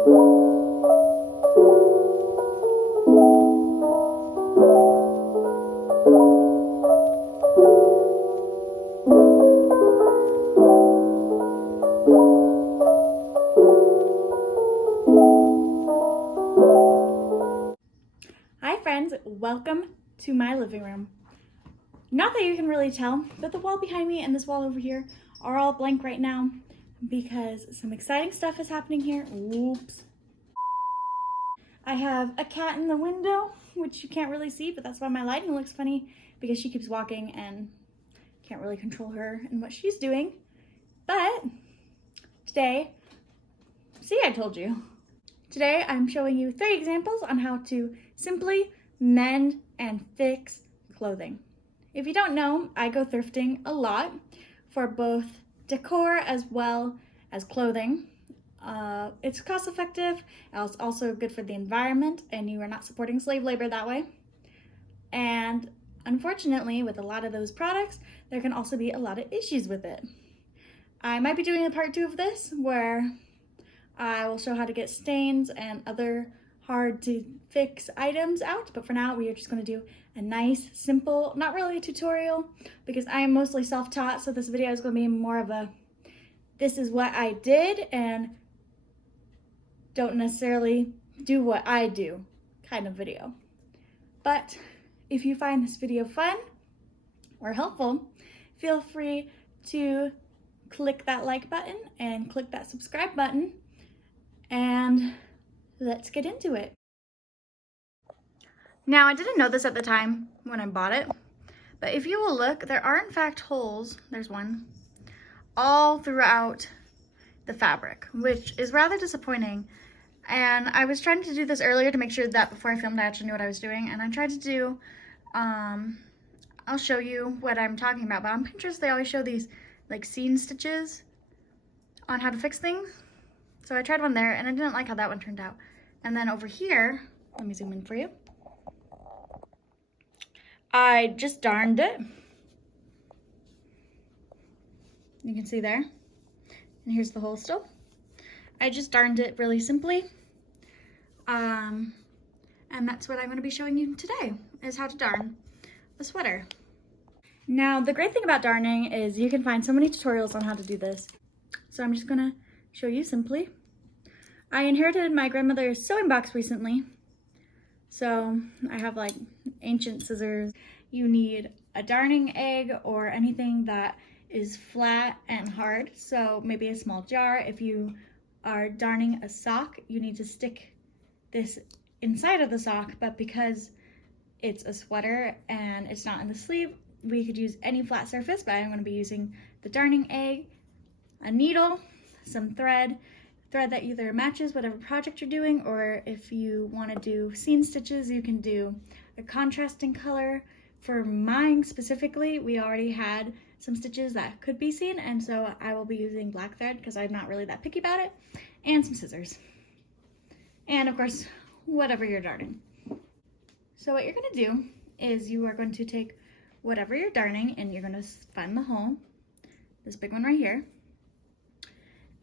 Hi friends, welcome to my living room. Not that you can really tell, but the wall behind me and this wall over here are all blank right now because some exciting stuff is happening here. Oops. I have a cat in the window, which you can't really see, but that's why my lighting looks funny because she keeps walking and can't really control her and what she's doing. But today, see, I told you. Today, I'm showing you 3 examples on how to simply mend and fix clothing. If you don't know, I go thrifting a lot for both decor as well as clothing. It's cost effective, it's also good for the environment, and you are not supporting slave labor that way. And unfortunately, with a lot of those products, there can also be a lot of issues with it. I might be doing a part 2 of this where I will show how to get stains and other hard to fix items out, but for now we are just going to do a nice, simple, not really a tutorial because I am mostly self-taught, so this video is going to be more of a this is what I did and don't necessarily do what I do kind of video. But if you find this video fun or helpful, feel free to click that like button and click that subscribe button. And let's get into it. Now, I didn't know this at the time when I bought it, but if you will look, there are in fact holes, there's one, all throughout the fabric, which is rather disappointing. And I was trying to do this earlier to make sure that before I filmed I actually knew what I was doing, and I tried to do, I'll show you what I'm talking about, but on Pinterest they always show these like seam stitches on how to fix things. So I tried one there and I didn't like how that one turned out. And then over here, let me zoom in for you. I just darned it. You can see there. And here's the hole still. I just darned it really simply. And that's what I'm going to be showing you today, is how to darn a sweater. Now, the great thing about darning is you can find so many tutorials on how to do this. So I'm just going to show you simply. I inherited my grandmother's sewing box recently, so I have like ancient scissors. You need a darning egg or anything that is flat and hard, so maybe a small jar. If you are darning a sock, you need to stick this inside of the sock, but because it's a sweater and it's not in the sleeve, we could use any flat surface, but I'm going to be using the darning egg, a needle, some thread that either matches whatever project you're doing, or if you want to do seam stitches, you can do a contrasting color. For mine specifically, we already had some stitches that could be seen, and so I will be using black thread because I'm not really that picky about it, and some scissors. And of course, whatever you're darning. So what you're going to do is you are going to take whatever you're darning and you're going to find the hole, this big one right here,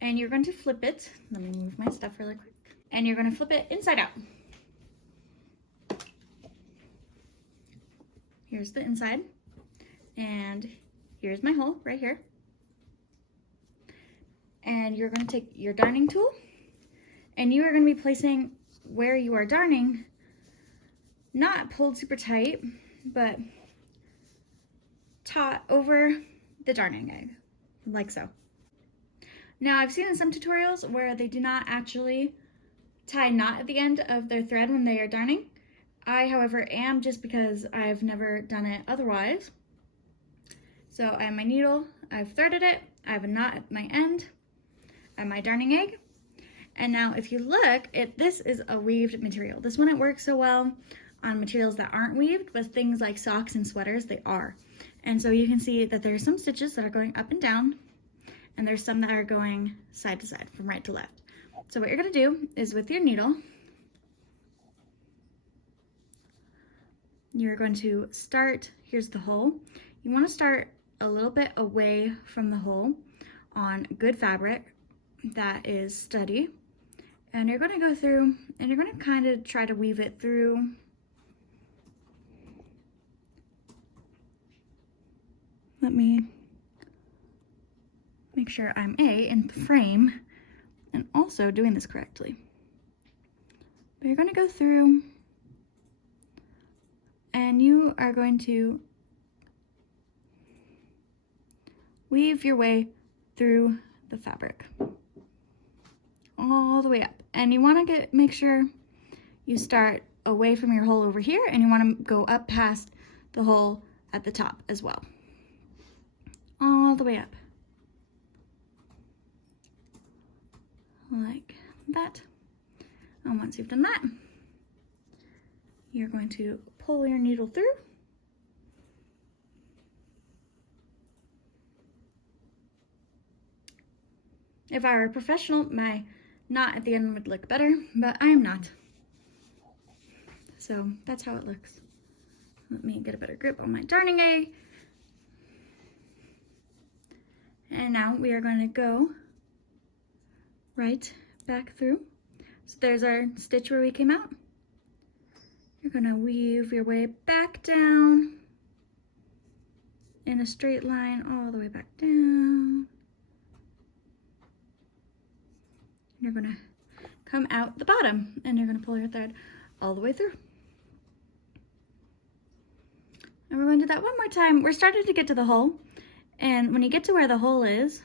and you're going to flip it. Let me move my stuff really quick. And you're going to flip it inside out. Here's the inside, and here's my hole right here. And you're going to take your darning tool, and you are going to be placing where you are darning, not pulled super tight, but taut over the darning egg, like so. Now, I've seen in some tutorials where they do not actually tie a knot at the end of their thread when they are darning. I, however, am, just because I've never done it otherwise. So I have my needle, I've threaded it, I have a knot at my end, I have my darning egg. And now if you look, this is a weaved material. This wouldn't work so well on materials that aren't weaved, but things like socks and sweaters, they are. And so you can see that there are some stitches that are going up and down, and there's some that are going side to side, from right to left. So what you're gonna do is with your needle, you're going to start, here's the hole. You wanna start a little bit away from the hole on good fabric that is steady, And you're going to go through and you're going to kind of try to weave it through. Let me make sure I'm in the frame and also doing this correctly. But you're going to go through and you are going to weave your way through the fabric all the way up. And you want to make sure you start away from your hole over here, and you want to go up past the hole at the top as well. All the way up. Like that. And once you've done that, you're going to pull your needle through. If I were a professional, my knot at the end would look better, but I am not. So that's how it looks. Let me get a better grip on my darning egg. And now we are going to go right back through. So there's our stitch where we came out. You're going to weave your way back down in a straight line all the way back down. You're going to come out the bottom and you're going to pull your thread all the way through. And we're going to do that one more time. We're starting to get to the hole, and when you get to where the hole is,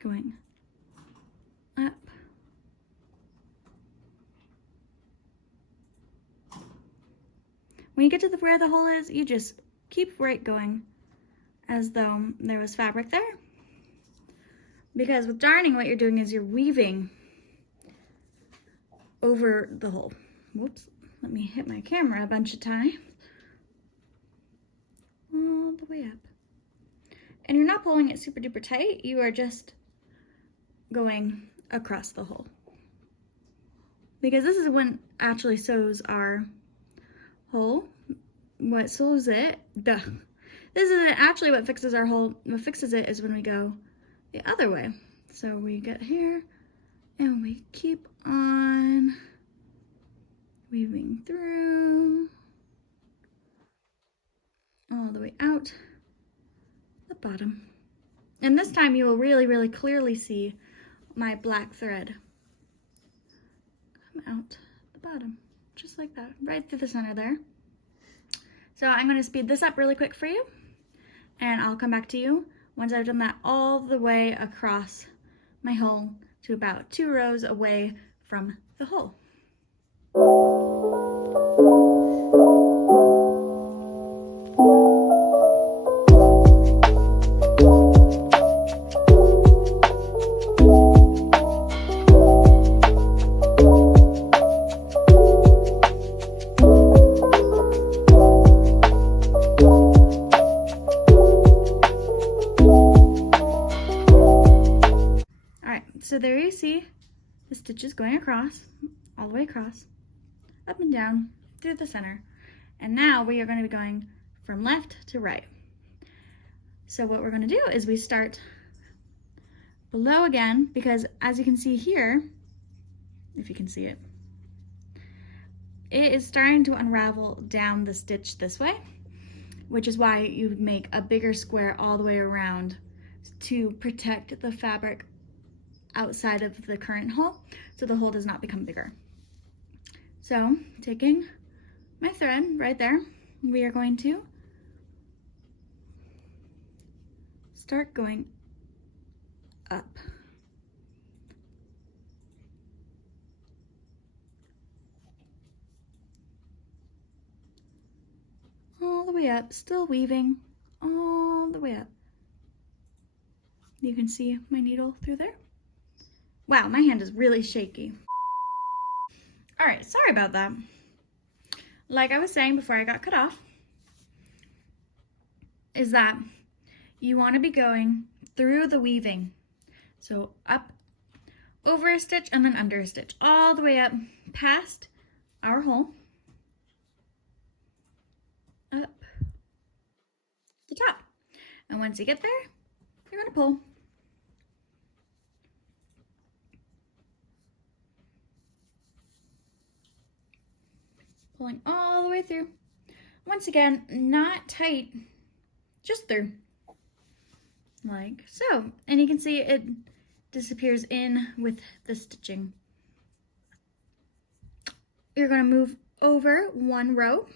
going up, when you get to where the hole is, you just keep right going as though there was fabric there. Because with darning, what you're doing is you're weaving over the hole. Whoops, let me hit my camera a bunch of times. All the way up. And you're not pulling it super duper tight, you are just going across the hole. Because this is what actually sews our hole. What sews it, this isn't actually what fixes our hole. What fixes it is when we go the other way. So we get here and we keep on weaving through all the way out the bottom. And this time you will really, really clearly see my black thread come out the bottom, just like that, right through the center there. So I'm going to speed this up really quick for you, and I'll come back to you once I've done that all the way across my hole to about 2 rows away from the hole. So there you see the stitches going across, all the way across, up and down, through the center. And now we are going to be going from left to right. So what we're going to do is we start below again, because as you can see here, if you can see it, it is starting to unravel down the stitch this way, which is why you make a bigger square all the way around to protect the fabric outside of the current hole, so the hole does not become bigger. So taking my thread right there, we are going to start going up. All the way up, still weaving all the way up. You can see my needle through there. Wow, my hand is really shaky. All right, sorry about that. Like I was saying before I got cut off, is that you want to be going through the weaving. So up, over a stitch, and then under a stitch, all the way up past our hole, up the top. And once you get there, you're gonna pull. pulling all the way through. Once again, not tight, just through, like so. And you can see it disappears in with the stitching. You're going to move over one row,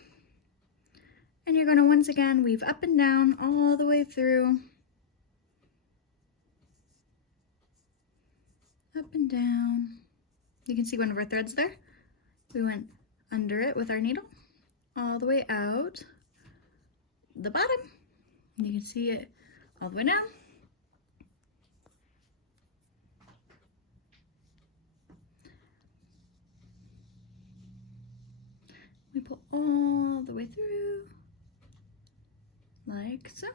and you're going to once again weave up and down all the way through, up and down. You can see one of our threads there. We went under it with our needle all the way out the bottom. You can see it all the way down. We pull all the way through, like so.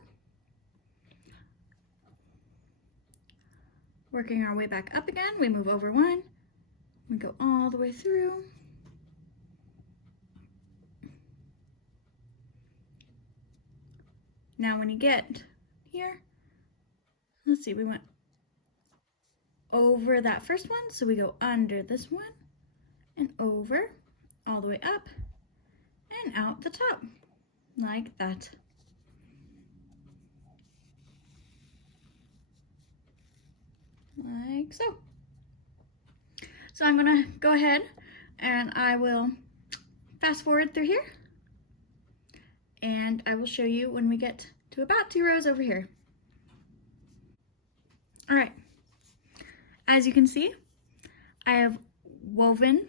Working our way back up again, we move over one, we go all the way through. Now when you get here, let's see, we went over that first one, so we go under this one and over, all the way up and out the top, like that. Like so. So I'm gonna go ahead and I will fast forward through here, and I will show you when we get to about 2 rows over here. All right, as you can see, I have woven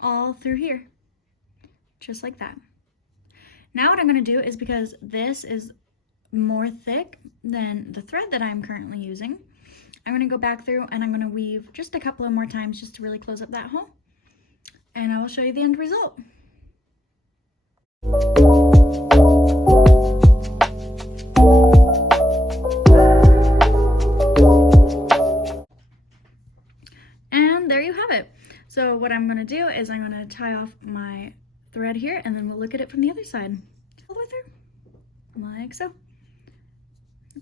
all through here, just like that. Now what I'm gonna do is, because this is more thick than the thread that I'm currently using, I'm gonna go back through and I'm gonna weave just a couple of more times just to really close up that hole, and I will show you the end result. And there you have it. So what I'm gonna do is I'm gonna tie off my thread here, and then we'll look at it from the other side. All the way through, like so.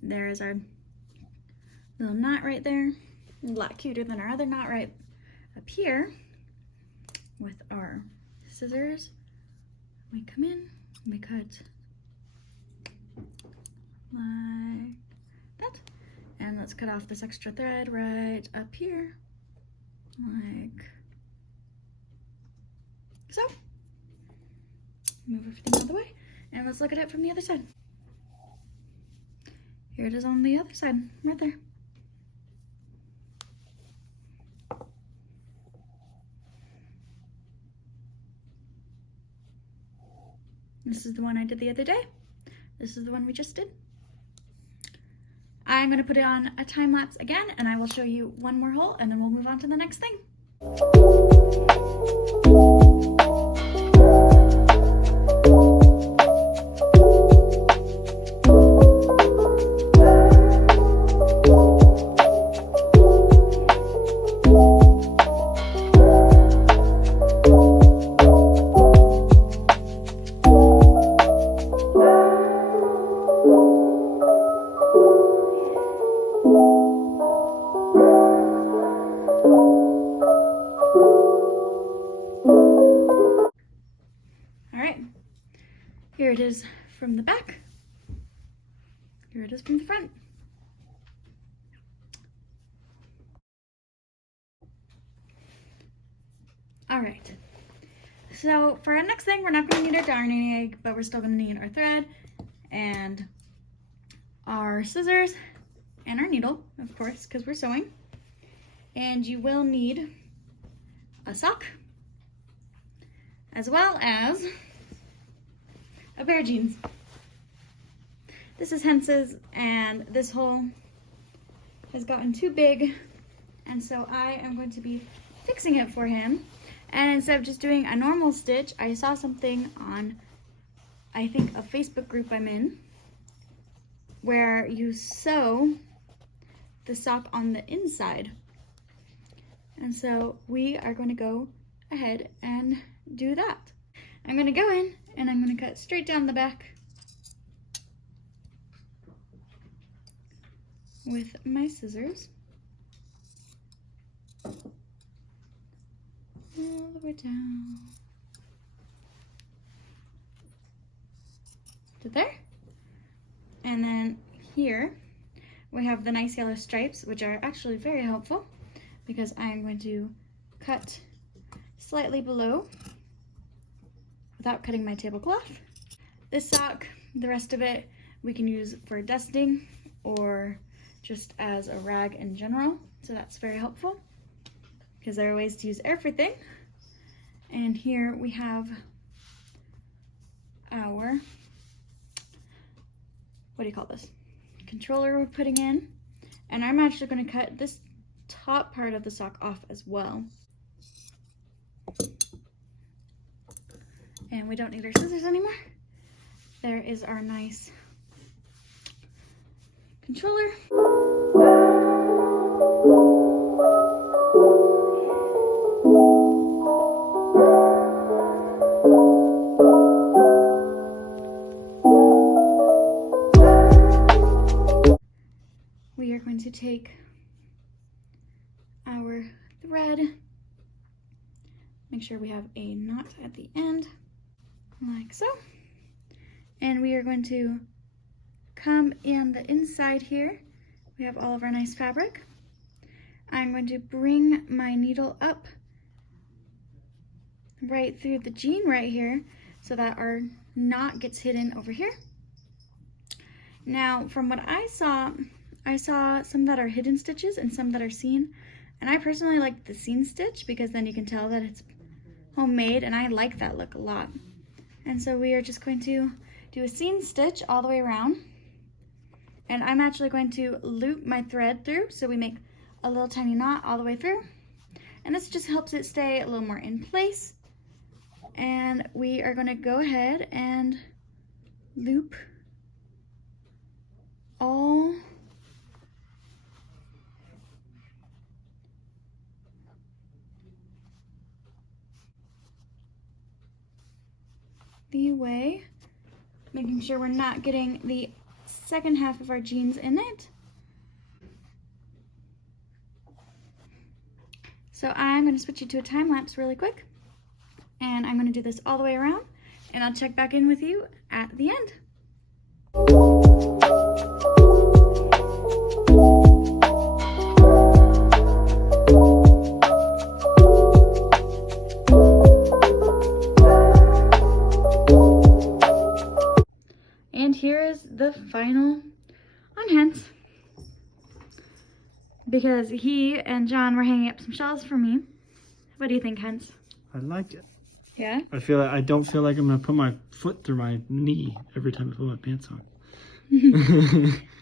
There is our little knot right there. A lot cuter than our other knot right up here. With our scissors, we come in, we cut like that. And let's cut off this extra thread right up here, like so. Move everything out of the way, and let's look at it from the other side. Here it is on the other side, right there. This is the one I did the other day. This is the one we just did. I'm gonna put it on a time lapse again, and I will show you one more hole, and then we'll move on to the next thing. Here it is from the back. Here it is from the front. All right, so for our next thing, we're not going to need our darning egg, but we're still going to need our thread and our scissors and our needle, of course, because we're sewing. And you will need a sock, as well as a pair of jeans. This is Hence's, and this hole has gotten too big, and so I am going to be fixing it for him. And instead of just doing a normal stitch, I saw something on, I think, a Facebook group I'm in, where you sew the sock on the inside. And so we are going to go ahead and do that. I'm going to go in and I'm going to cut straight down the back with my scissors all the way down. to there. And then here we have the nice yellow stripes, which are actually very helpful because I'm going to cut slightly below without cutting my tablecloth. This sock, the rest of it, we can use for dusting or just as a rag in general. So that's very helpful because there are ways to use everything. And here we have our, what do you call this? Controller we're putting in. And I'm actually going to cut this top part of the sock off as well. And we don't need our scissors anymore. There is our nice controller. We are going to take our thread, make sure we have a knot at the end, like so. And we are going to come in the inside here. We have all of our nice fabric. I'm going to bring my needle up right through the jean right here so that our knot gets hidden over here. Now, from what I saw some that are hidden stitches and some that are seen. And I personally like the seam stitch because then you can tell that it's homemade, and I like that look a lot. And so we are just going to do a seam stitch all the way around. And I'm actually going to loop my thread through so we make a little tiny knot all the way through. And this just helps it stay a little more in place. And we are going to go ahead and loop all the way, making sure we're not getting the second half of our jeans in it. So I'm going to switch you to a time lapse really quick, and I'm going to do this all the way around, and I'll check back in with you at the end. And here is the final on Hens, because he and John were hanging up some shells for me. What do you think, Hens? I like it. Yeah? I don't feel like I'm gonna put my foot through my knee every time I put my pants on.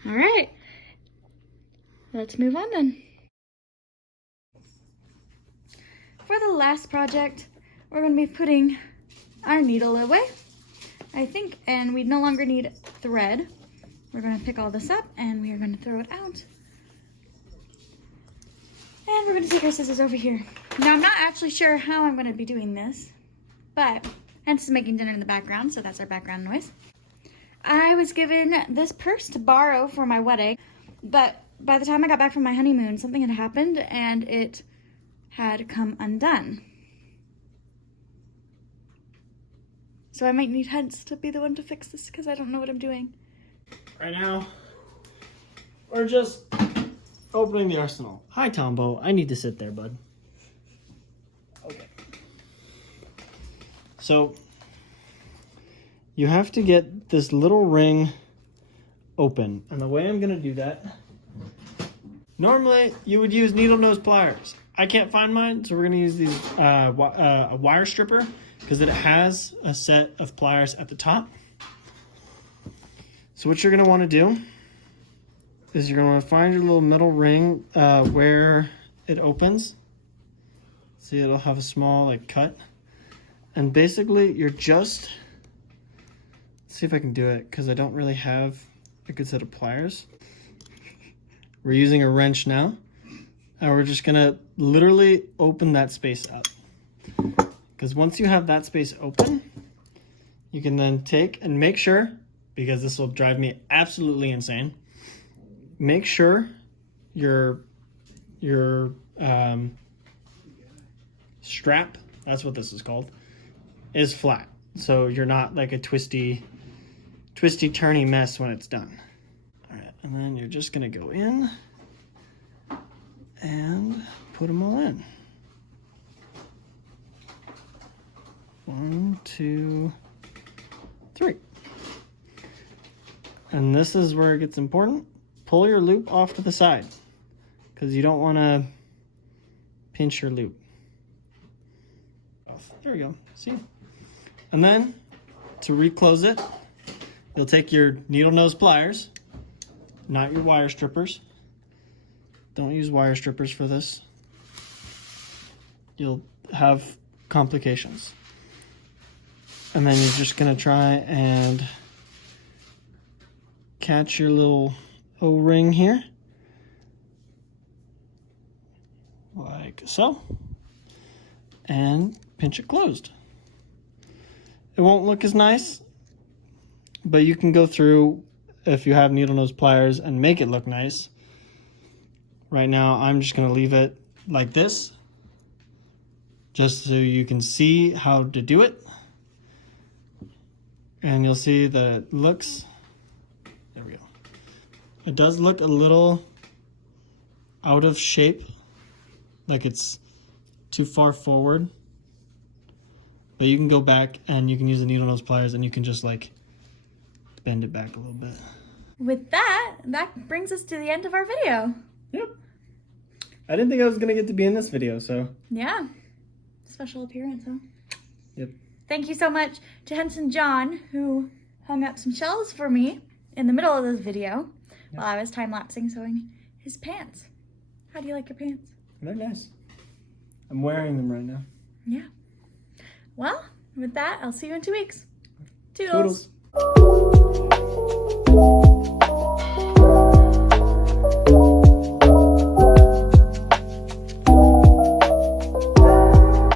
All right, let's move on then. For the last project, we're going to be putting our needle away, I think, and we no longer need thread. We're going to pick all this up and we are going to throw it out. And we're going to take our scissors over here. Now, I'm not actually sure how I'm going to be doing this, but Hens is making dinner in the background, so that's our background noise. I was given this purse to borrow for my wedding, but by the time I got back from my honeymoon, something had happened and it had come undone. So I might need Hens to be the one to fix this because I don't know what I'm doing. Right now, we're just opening the arsenal. Hi, Tombo. I need to sit there, bud. Okay. So, you have to get this little ring open. And the way I'm going to do that, normally you would use needle nose pliers. I can't find mine, so we're going to use these a wire stripper because it has a set of pliers at the top. So what you're going to want to do is you're going to want to find your little metal ring where it opens. See, it'll have a small cut. And basically you're just, let's see if I can do it because I don't really have a good set of pliers. We're using a wrench now. And we're just gonna literally open that space up. Because once you have that space open, you can then take and make sure, because this will drive me absolutely insane, make sure your strap, that's what this is called, is flat. So you're not like a twisty twisty turny mess when it's done. All right, and then you're just gonna go in and put them all in. 1, 2, 3. And this is where it gets important. Pull your loop off to the side because you don't want to pinch your loop. There we go. See? And then to reclose it, you'll take your needle nose pliers, not your wire strippers. Don't use wire strippers for this. You'll have complications. And then you're just gonna try and catch your little O-ring here, like so, and pinch it closed. It won't look as nice, but you can go through if you have needle nose pliers and make it look nice. Right now, I'm just gonna leave it like this, just so you can see how to do it. And you'll see that it looks, there we go. It does look a little out of shape, like it's too far forward. But you can go back and you can use the needle nose pliers and you can just like bend it back a little bit. With that brings us to the end of our video. Yep. I didn't think I was gonna get to be in this video, so. Yeah. Special appearance, huh? Yep. Thank you so much to Henson John, who hung up some shells for me in the middle of this video while I was time-lapsing sewing his pants. How do you like your pants? They're nice. I'm wearing them right now. Yeah. Well, with that, I'll see you in 2 weeks. Toodles. Toodles.